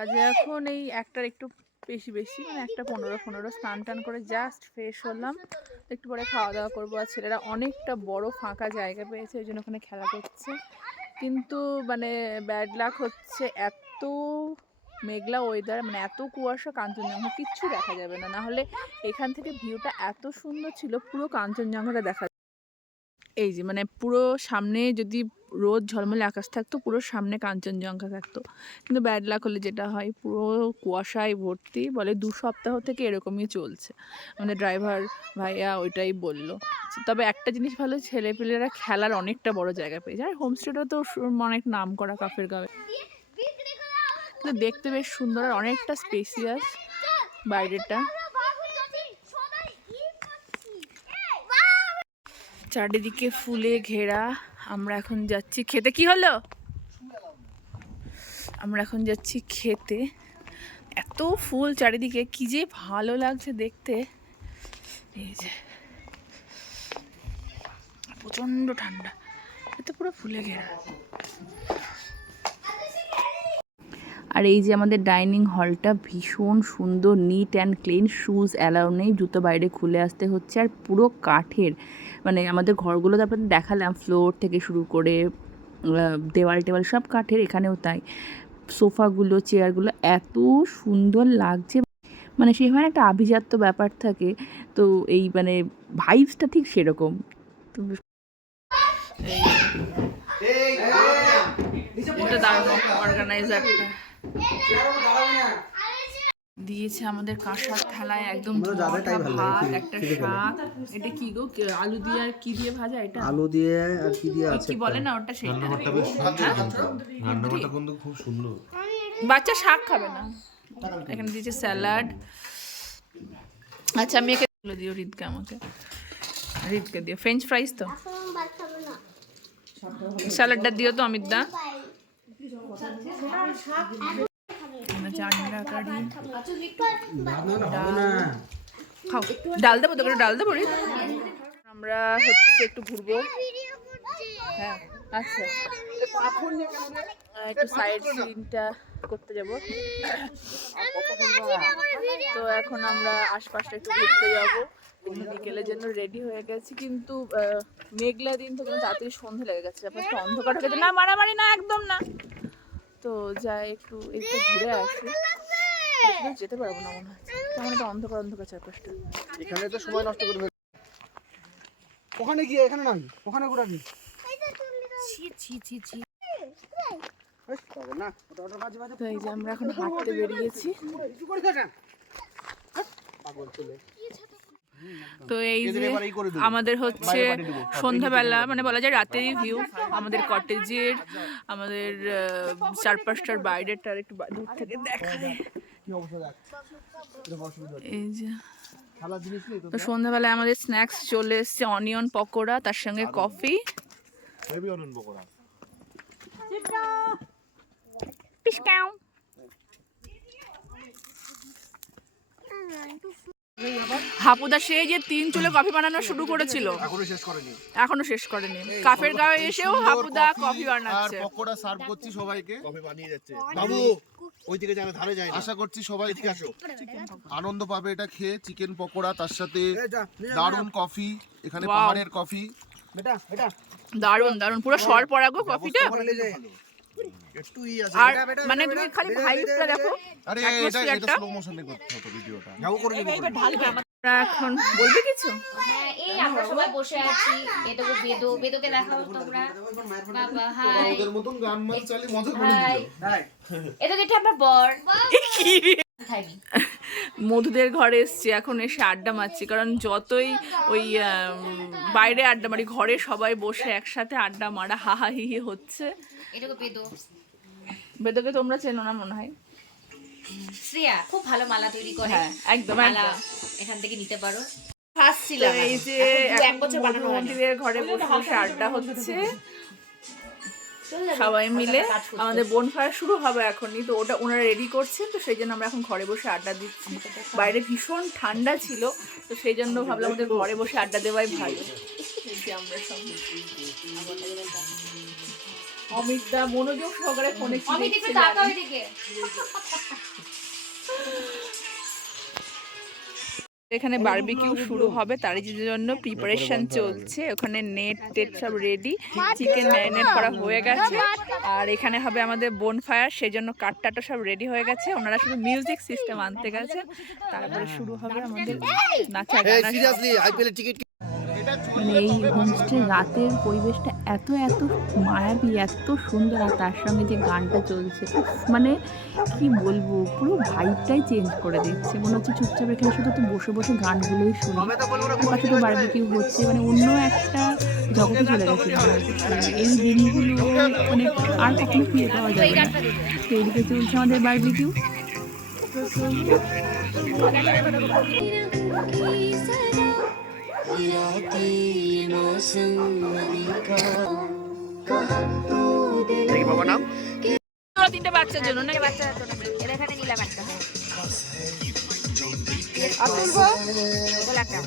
আজ এখন এই একটার একটু বেশি মানে 1:15 স্নান টান করে জাস্ট ফ্রেশ হলাম। একটু পরে খাওয়া দাওয়া করবো। আর ছেলেরা অনেকটা বড় ফাঁকা জায়গা পেয়েছে, ওই জন্য ওখানে খেলা করছে। কিন্তু মানে ব্যাড লাক হচ্ছে, এত মেঘলা ওয়েদার, মানে এত কুয়াশা, কাঞ্চনজঙ্ঘা কিচ্ছু দেখা যাবে না। নাহলে এখান থেকে ভিউটা এত সুন্দর ছিল, পুরো কাঞ্চনজঙ্ঘাটা দেখা। এই যে মানে পুরো সামনে যদি রোদ ঝলমলে আকাশ থাকতো, পুরো সামনে কাঞ্চনজঙ্ঘা থাকতো। কিন্তু ব্যাড লাক হলে যেটা হয়, পুরো কুয়াশায় ভর্তি। বলে 2 সপ্তাহ থেকে এরকমই চলছে। আমাদের ড্রাইভার ভাইয়া ওইটাই বলল। তবে একটা জিনিস ভালো, ছেলেপেলেরা খেলার অনেকটা বড় জায়গা পেয়েছে। আর হোমস্টেটা তো অনেক নাম করা কাফের গাঁয়ে, কিন্তু দেখতে বেশ সুন্দর আর অনেকটা স্পেসিয়াস বাইরেটা। চারিদিকে ফুলে ঘেরা। আমরা এখন যাচ্ছি খেতে। কি হলো? আমরা এখন যাচ্ছি খেতে। এত ফুল চারিদিকে, কি যে ভালো লাগছে দেখতে। এই যে প্রচন্ড ঠান্ডা, এত পুরো ফুলে ঘেরা। আর এই যে আমাদের ডাইনিং হলটা ভীষণ সুন্দর, neat and clean. Shoes allow নেই, জুতো বাইরে খুলে আসতে হচ্ছে। আর পুরো কাঠের, মানে আমাদের ঘরগুলো তো আপনাদের দেখালাম, ফ্লোর থেকে শুরু করে দেওয়াল টেওয়াল সব কাঠের, এখানেও তাই। সোফাগুলো, চেয়ারগুলো এত সুন্দর লাগছে, মানে সেই হয় একটা আভিজাত্য ব্যাপার থাকে। তো এই মানে ভাইবসটা ঠিক সেরকম। তো এটা দারুণ অর্গানাইজারটা দিয়েছে আমাদের কাঁসার থালায়, একদম ভাত, একটা শাক। এটা কি গো, আলু দিয়ে আর কি দিয়ে ভাজা? এটা আলু দিয়ে আর কি দিয়ে আছে, কি বলে না ওটা, সেটা রান্নাঘরটা কিন্তু খুব সুন্দর। বাচ্চা শাক খাবে না। এখানে দিয়েছে স্যালাড। আচ্ছা আমি একে দিও রিদকে, আমাকে রিদকে দিও ফ্রেঞ্চ ফ্রাইজ। তো স্যালাডটা দিও তো অমিত দা। খাও, ডাল দেবো তো, ডাল দেবো। আমরা হচ্ছে একটু ঘুরবো। হ্যাঁ আচ্ছা, একটু সাইড সিনটা করতে যাবো। তো এখন আমরা আশপাশটা একটু ঘুরতে যাবো। বিকেলের জন্য রেডি হয়ে গেছি, কিন্তু মেঘলা দিন তো তাড়াতাড়ি সন্ধে লেগে গেছে, চারপাশটা অন্ধকার হয়ে গেছে। না মারামারি না, একদম না। তো যাই একটু ঘুরে আসি। যেতে পারবো না মনে হচ্ছে, কেমন একটা অন্ধকার অন্ধকার চারপাশটা। এখানে তো সময় নষ্ট করবে। ওখানে গিয়ে এখানে নাই, ওখানে ঘোরাবি। তো এই যে আমরা এখন হাঁটতে বেরিয়েছি। তো এই যে আমাদের হচ্ছে সন্ধ্যাবেলা, মানে বলা যায় রাতেরই ভিউ আমাদের কটেজের, আমাদের চারপাশটার বাইরেটার একটু দূর থেকে দেখায়। এই যে তো সন্ধ্যাবেলায় আমাদের স্ন্যাক্স চলে এসছে, অনিয়ন পকোড়া, তার সঙ্গে কফি। হাপুদা সেই যে 3 চুলে কফি বানানো শুরু করেছিল, এখনো শেষ করেনি। কাফের গাঁয়ে এসেও হাপুদা কফি বানাচ্ছে। পকোড়া সার্ভ করছি সবাইকে, কফি বানিয়ে যাচ্ছে বাবু। ওই দিকে যাবে, ধারে যায়। আশা করছি সবাই ঠিক আছে, আনন্দ পাবে এটা খেয়ে। চিকেন পকোড়া, তার সাথে দারুণ কফি, এখানে পাহাড়ের কফি। দারুণ দারুণ, পুরো সর পড়া গো কফিটা। আর মানে তুমি খালি ভাইবটা দেখো। আরে এটা স্লো মোশনে করতে হতো ভিডিওটা। এখন বলবে কিছু? হ্যাঁ, এই আমরা সবাই বসে আছি। এটাকে বেদোকে দেখাও তোমরা। বাবা হাই, ওদের মতন গান মান চালি মজা করে দিও। এটাকে এটা আমার বর। খাইনি। মধুদের ঘরে এসছি, এখন এসে আড্ডা মারছি। কারণ যতই ওই বাইরে আড্ডা মারি, ঘরে সবাই বসে একসাথে আড্ডা মারা, হাহা হি হি হচ্ছে। এটাকে বেদকে তোমরা চেনো না মনে হয়। শ্রেয়া খুব ভালো মালা তৈরি করে। হ্যাঁ একদম মালা একদম। এখান থেকে নিতে পারো। এই যে এক বছর মধুদের ঘরে বসে বসে আড্ডা হচ্ছে সবাই মিলে। আমাদের বোনফায়ার শুরু হবে এখনই, তো ওটা ওনারা রেডি করছেন। তো সেই জন্য আমরা এখন ঘরে বসে আড্ডা দিচ্ছি। বাইরে ভীষণ ঠান্ডা ছিল, তো সেই জন্য ভাবলাম আমাদের ঘরে বসে আড্ডা দেওয়াই ভালো। আমরা সব অমিত দা মনোযোগ সহকারে ফোনে কি অমিত একটু দেখছে তাকাও জানি। এদিকে। এখানে বারবিকিউ শুরু হবে, তারই জন্য প্রিপারেশন চলছে। ওখানে নেট টেট সব রেডি, চিকেন ম্যারিনেট করা হয়ে গেছে। আর এখানে হবে আমাদের বোনফায়ার, সেই জন্য কাঠটাটা সব রেডি হয়ে গেছে। ওনারা শুধু মিউজিক সিস্টেম আনতে গেছে, তারপরে শুরু হবে আমাদের নাচা গানা। সিরিয়াসলি আইপিএল এর টিকিট মানে এই হোমস্টের রাতের পরিবেশটা এত এত মায়াবী, এত সুন্দর, আর তার সঙ্গে যে গানটা চলছে, উফ, মানে কি বলবো, পুরো ভাইবটাই চেঞ্জ করে দিচ্ছে। মনে হচ্ছে চুপচাপ এখানে শুধু তো বসে বসে গানগুলোই শুনি, আর পাশে তো বারবিকিউ হচ্ছে, মানে অন্য একটা জগতে চলে গেছে মনে হচ্ছে। এই দিনগুলো মানে আর কখনো ফিরে পাওয়া যাবে না। তো এদিকে চলছে আমাদের বারবিকিউ। বাবা নাম তিনটে বাচ্চার জন্য না, বাচ্চা এর এখানে নিলাম একটা। আতুল ভাই গোলাটা